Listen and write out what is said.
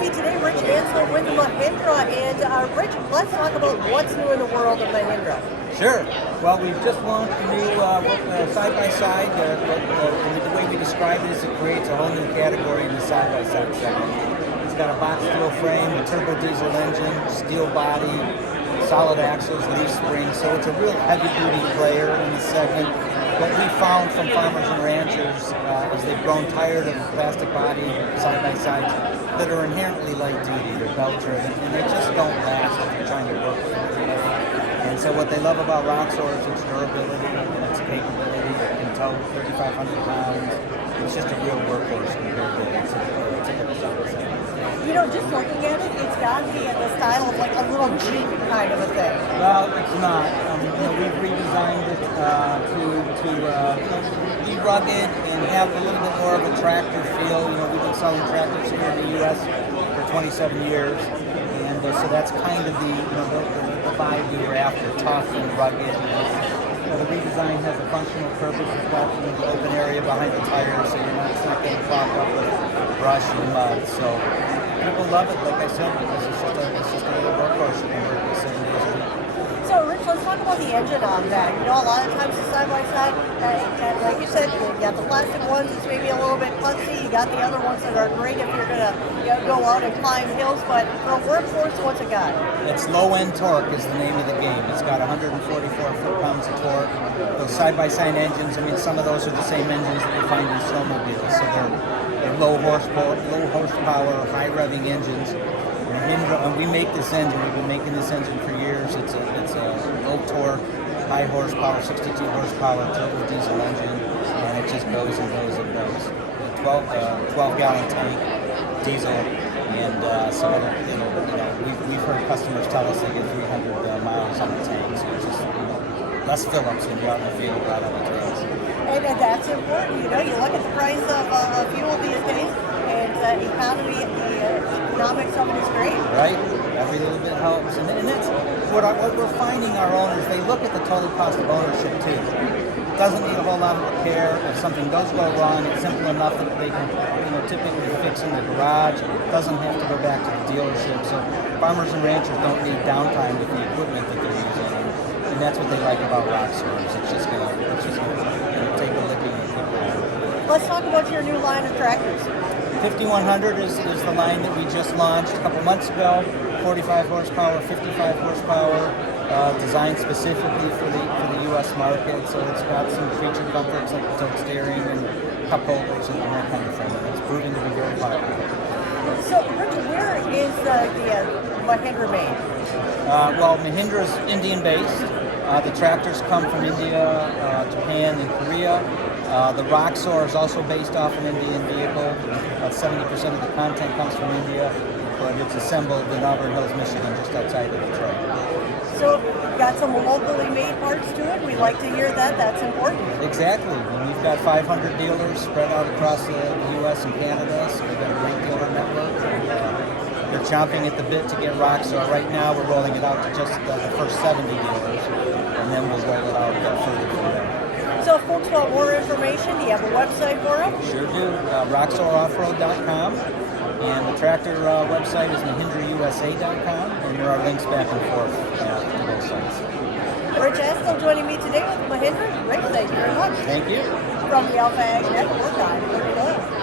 joining me today, Rich Ansell with Mahindra. And Rich, let's talk about what's new in the world of Mahindra. Sure. Well, we've just launched a new side-by-side. The way we describe it is it creates a whole new category in the side-by-side segment. It's got a box steel frame, a turbo diesel engine, steel body, solid axles, leaf springs. So it's a real heavy-duty player in the segment. What we found from farmers and ranchers is they've grown tired of plastic body side-by-sides that are inherently light-duty. They're belt-driven, and they just don't last if you're trying to work with them. And so what they love about Roxor is its durability and its capability. It can tow 3,500 pounds. It's just a real workhorse compared to a typical side-by-side. You know, just looking at it, it's got the style of like a little Jeep kind of a thing. Well, it's not. We've redesigned it to be rugged and have a little bit more of a tractor feel. We've been selling tractors here in the U.S. for 27 years, and so that's kind of the vibe we were after: tough and rugged. The redesign has a functional purpose. It's got the open area behind the tires, so it's not getting clogged up with brush and mud. So people love it, like I said, because it's just a little workhorse you can work with 7 days a week. So, Rich, let's talk about the engine on that. A lot of times the side-by-side, and like you said, you got the plastic ones, it's maybe a little bit pussy. You got the other ones that are great if you're going to go out and climb hills. But for a workhorse, what's it got? It's low-end torque is the name of the game. It's got 144 foot-pounds of torque. Those side-by-side engines, some of those are the same engines that you find in snowmobiles. So they're low horsepower, high-revving engines. And we make this engine. We've been making this engine for years. It's a low torque, high horsepower, 62 horsepower turbo diesel engine, and it just goes and goes and goes. 12-gallon tank, diesel, and some of we've heard customers tell us they get 300 miles on the tank. So it's just less fill-ups when you're out in the field, right on the trails. And that's important. You look at the price of fuel these days, and the economics of it is great. Right? Every little bit helps. And that's what we're finding our owners, they look at the total cost of ownership too. It doesn't need a whole lot of repair. If something does go wrong, it's simple enough that they can typically fix in the garage. It doesn't have to go back to the dealership. So farmers and ranchers don't need downtime with the equipment that they're using. And that's what they like about Roxor. It's just going to take a licking and keep going. Let's talk about your new line of tractors. 5100 is the line that we just launched a couple months ago. 45 horsepower, 55 horsepower, designed specifically for the U.S. market. So it's got some feature comforts like tilt steering and cup holders and that kind of thing. It's proving to be very popular. So, Richard, where is the Mahindra made? Well, Mahindra is Indian-based. The tractors come from India, Japan, and Korea. The Roxor is also based off an Indian vehicle. About 70% of the content comes from India, but it's assembled in Auburn Hills, Michigan, just outside of Detroit. So, got some locally made parts to it. We like to hear that. That's important. Exactly. And we've got 500 dealers spread out across the U.S. and Canada, so we've got a great dealer network. They're chomping at the bit to get Roxor. Right now, we're rolling it out to just the first 70 dealers, and then we'll roll it out further from there. So if folks want more information, do you have a website for them? Sure do. RoxorOffroad.com. And the tractor website is MahindraUSA.com. And there are links back and forth to both sites. Rich Ansell joining me today with Mahindra. Rich, thank you very much. Thank you. From the Alpha Ag Network, I'm Courtnay Doyle.